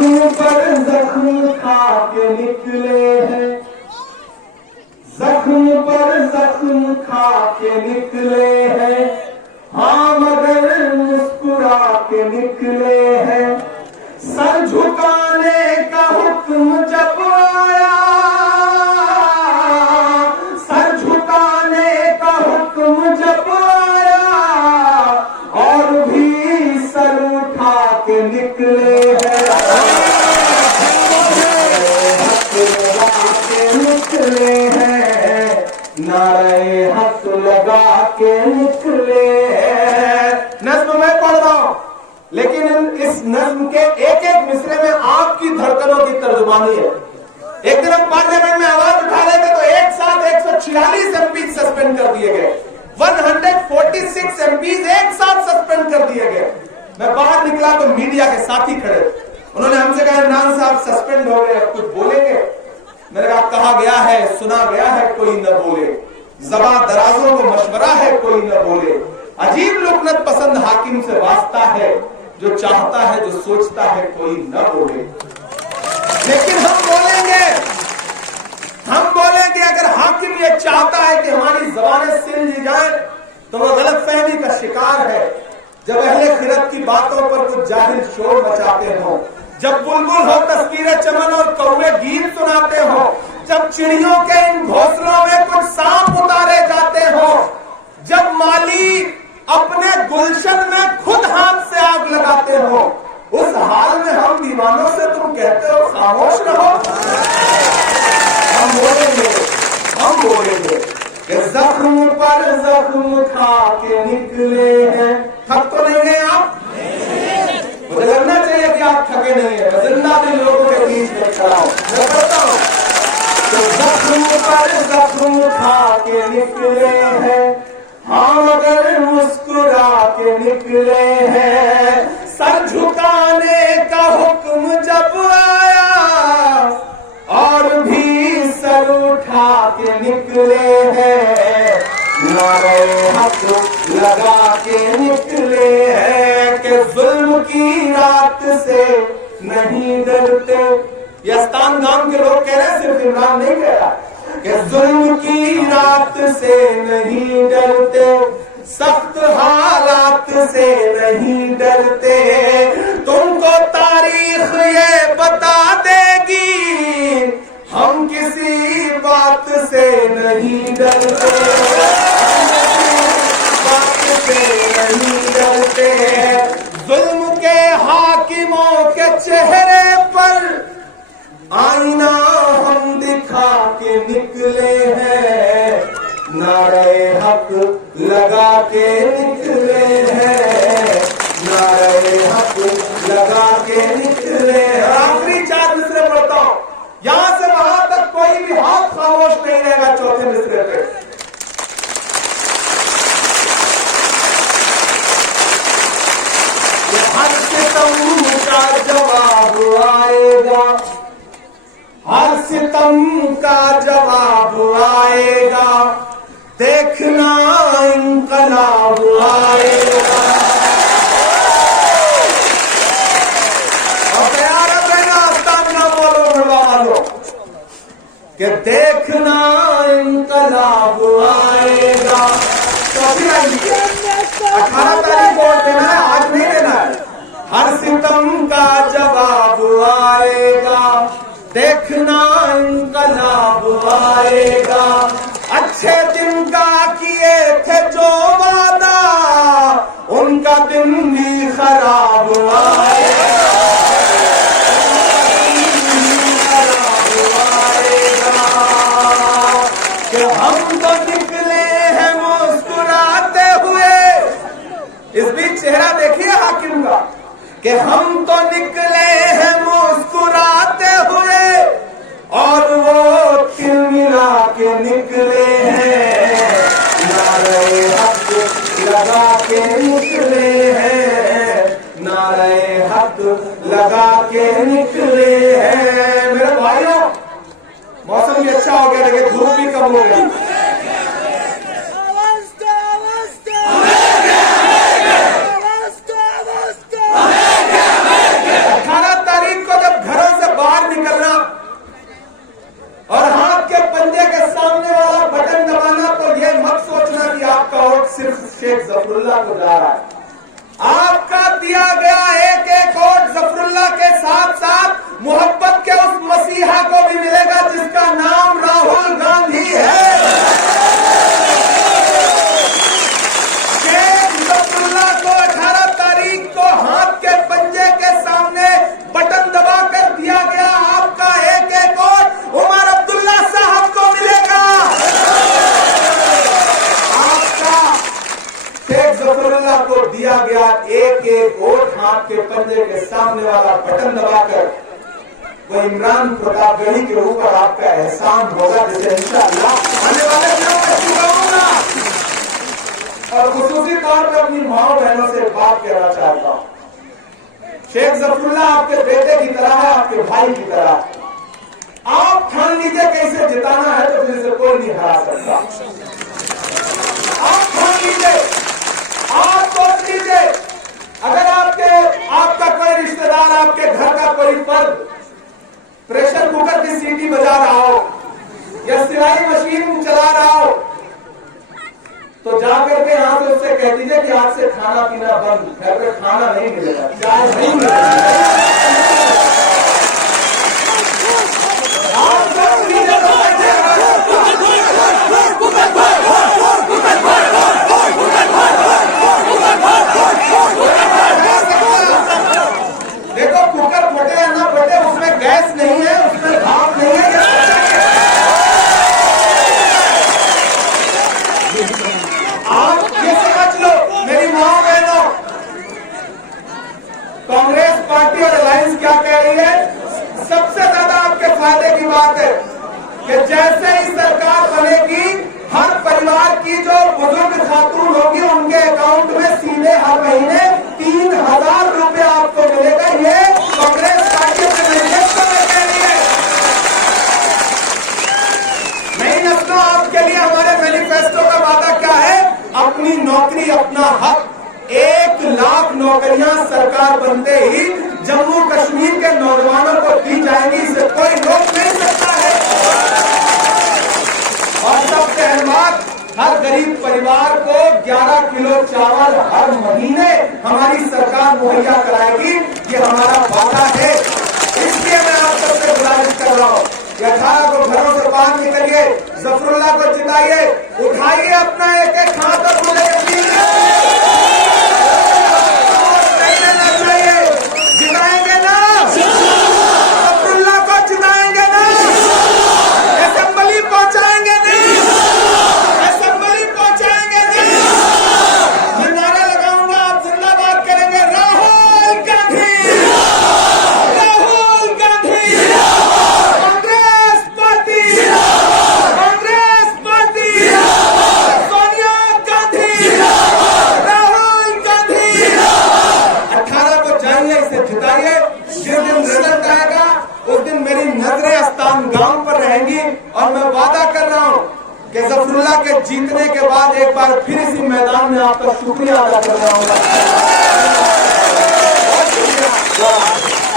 जख्म पर जख्म खा के निकले हैं, जख्म पर जख्म खा के निकले हैं, हाँ मगर मुस्कुरा के निकले हैं। सर झुकाने का हुक्म जब आया, सर झुकाने का हुक्म जब आया, और भी सर उठा के निकले हैं। निकले हैं, नारे हक लगा के निकले हैं। नज्म मैं पढ़ रहा हूं, लेकिन इस नज्म के एक एक मिसरे में आपकी धड़कनों की तर्जुमानी है। एक दिन हम पार्लियामेंट में आवाज उठा रहे थे तो एक साथ 146 एमपी सस्पेंड कर दिए गए, 146 एमपी एक साथ सस्पेंड कर दिए गए। मैं बाहर निकला तो मीडिया के साथी खड़े, उन्होंने हमसे कहा इमरान साहब सस्पेंड हो गए, अब कुछ बोलेंगे? मैंने कहा गया है, सुना गया है, कोई न बोले, ज़बां दराजों को मशवरा है, कोई न बोले। अजीब लुकनत पसंद हाकिम से वास्ता है, जो चाहता है जो सोचता है कोई न बोले। लेकिन हम बोलेंगे अगर हाकिम ये चाहता है कि हमारी ज़बानें सिल ली जाए तो वह गलतफहमी का शिकार है। जब अहले खिरत की बातों पर कुछ जाहिल शोर मचाते हो, जब बुलबुल हो तस्कीरे चमन और कौवे गीत सुनाते हो, जब चिड़ियों के इन घोंसलों में कुछ सांप उतारे जाते हो, जब माली अपने गुलशन में खुद हाथ से आग लगाते हो, उस हाल में हम दीवानों से तुम कहते हो खामोश रहो। हम बोलेंगे कि जख्म पर जख्म खा के निकले हैं। थक तो नहीं गए आप? मुझे लगना चाहिए कि आप थके नहीं है। मैं जिंदा भी लोगों के बीच में खड़ा हूं, मैं करता हूं। तो जख्म पर जख्म खा के निकले हैं, हाँ मगर मुस्कुरा के निकले हैं। सर झुकाने का हुक्म जब आया, और भी सर उठा के निकले हैं। नारे हक लगा के निकले हैं कि जुल्म की रात से नहीं डरते। यस्तान गांव के लोग कह रहे हैं, सिर्फ इमरान नहीं कह रहा, कि जुल्म की रात से नहीं डरते, सख्त हालात से नहीं डरते। तुमको तारीख ये बता देगी, हम किसी बात से नहीं डरते, बात से नहीं डरते। जुल्म के हाकिमों के चेहरे पर आईना हम दिखा के निकले हैं, नारे हक लगा के निकले हैं, नारे हक लगा के निकले हैं। आखिरी 4 मिसरे पढ़ता हूं, यहां से वहां तक कोई भी हाथ खामोश नहीं रहेगा। चौथे मिसरे पे हर सितम का जवाब आएगा, हर सितम का जवाब आएगा, देखना इंकलाब आएगा। और तैयार रहना, ताना बोलो मुर्गा वालो, कि देखना इंकलाब आएगा। तो अभी आएंगे 18 तारीख को देना है, आज नहीं देना है। हर सितम का जवाब आएगा, देखना इंकलाब आएगा। अच्छे दिन का किए थे जो वादा, उनका दिन भी खराब आएगा, कि हम तो निकले हैं मुस्कुराते हुए। इस बीच चेहरा देखिए हाकिम का, कि हम तो निकले हैं मुस्कुराते हुए, और वो तिलमिला के निकले हैं, नारे हक लगा के निकले हैं, नारे हक लगा के निकले हैं। मेरे भाइयों, मौसम भी अच्छा हो गया, लेकिन धूप भी कम हो गई। 18 तारीख को जब मोहब्बत के उस मसीहा को भी मिलेगा जिसका नाम राहुल गांधी है। शेख जफरुल्लाह को 18 तारीख को हाथ के पंजे के सामने बटन दबाकर दिया गया आपका एक एक वोट उमर अब्दुल्ला साहब को मिलेगा। आपका शेख जफरुल्लाह को दिया गया एक एक वोट हाथ के पंजे के सामने वाला बटन दबाकर वो इमरान प्रतापगढ़ी के ऊपर आपका एहसान होगा, जिसे इंशाअल्लाह आने वाले दिनों में चुकाऊंगा। और खुसूसी तौर पर अपनी माओ बहनों से बात कहना चाहता हूं, शेख जफरुल्लाह आपके बेटे की तरह है, आपके भाई की तरह। आप ठान लीजिए कि इसे जिताना है तो फिर इसे कोई नहीं हरा सकता। आप ठान लीजिए, आप सोच लीजिए, अगर आपका कोई रिश्तेदार आपके घर का कोई फर्द प्रेशर कुकर की सीटी बजा रहा हो या सिलाई मशीन चला रहा हो तो जाकर के यहां से उससे कह दीजिए कि आज से खाना पीना बंद, घर पे खाना नहीं मिलेगा, चाय नहीं मिलेगा। आप सब लीजिए तो देखो, कुकर फटे या ना फटे उसमें गैस नहीं है, उसमें भाप नहीं है। आप ये समझ लो मेरी माँ बहनों, कांग्रेस पार्टी और अलायंस क्या कह रही है? सबसे ज्यादा आपके फायदे की बात है कि जैसे ही सरकार बनेगी हर परिवार की जो बुजुर्ग खातून होगी उनके अकाउंट में सीधे हर महीने 3000 रुपए आपको मिलेगा। ये कांग्रेस पार्टी के मैनिफेस्टो में कह रही है। नई नस्लों, आपके लिए हमारे मैनिफेस्टो का वादा क्या है? अपनी नौकरी, अपना हक। 1 लाख नौकरियां सरकार बनते ही जम्मू कश्मीर के नौजवानों को दी जाएंगी, इसे कोई रोक नहीं सकता है। और सबसे अहम बात, हर गरीब परिवार को 11 किलो चावल हर महीने हमारी सरकार मुहैया कराएगी, ये हमारा वादा है। इसलिए मैं आप सबसे गुजारिश कर रहा हूँ कि 18 को घरों से बाहर निकलिए, जफरुल्लाह को जिताइए, उठाइए अपना एक एक हाथ और मुझे जिताएंगे ना, जफरुल्लाह को जिताएंगे ना, असेंबली पहुंचाएंगे ना, असेंबली पहुंचाएंगे ना। मैं नारा लगाऊंगा, आप जिंदाबाद करेंगे, राहुल गांधी, राहुल गांधी, कांग्रेस पार्टी, कांग्रेस पार्टी, सोनिया गांधी, राहुल गांधी। 18 को जाइए, इसे जिताइए। जिस दिन रिजल्ट आएगा उस दिन मेरी नजरें अस्तान गांव पर रहेंगी और मैं वादा कर रहा हूं कि जफरुल्लाह के जीतने के बाद एक बार फिर इसी मैदान में आपका शुक्रिया अदा कर रहा हूंगा। बहुत शुक्रिया।